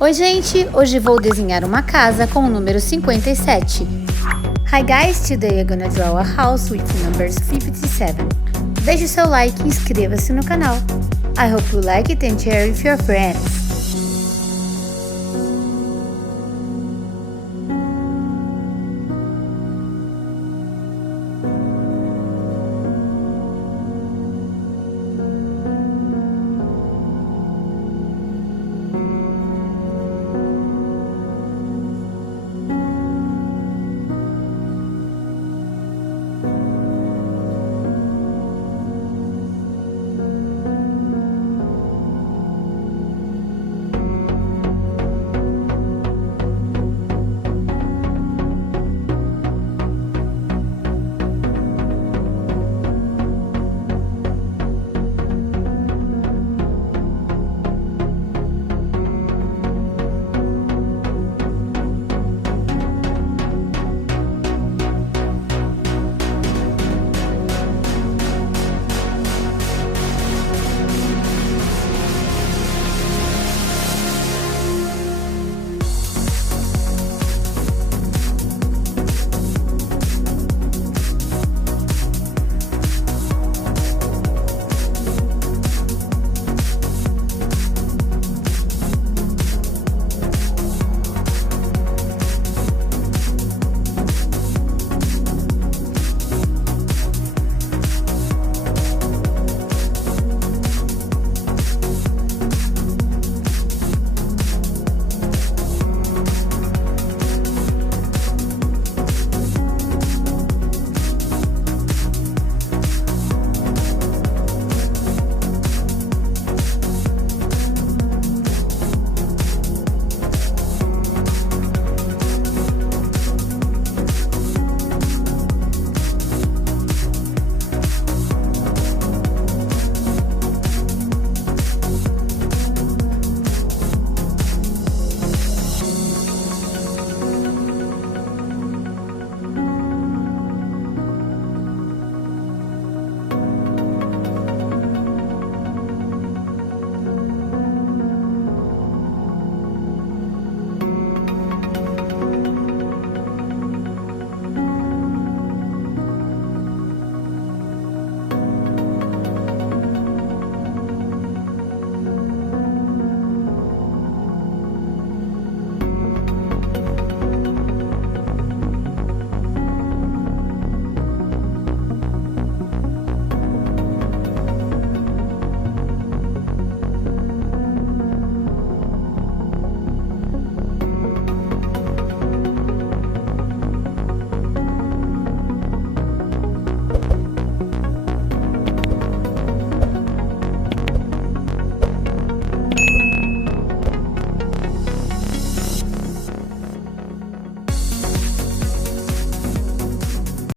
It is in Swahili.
Oi gente, hoje vou desenhar uma casa com o número 57. Hi guys, today I'm gonna draw a house with numbers 57. Deixe seu like e inscreva-se no canal. I hope you like it and share with your friends.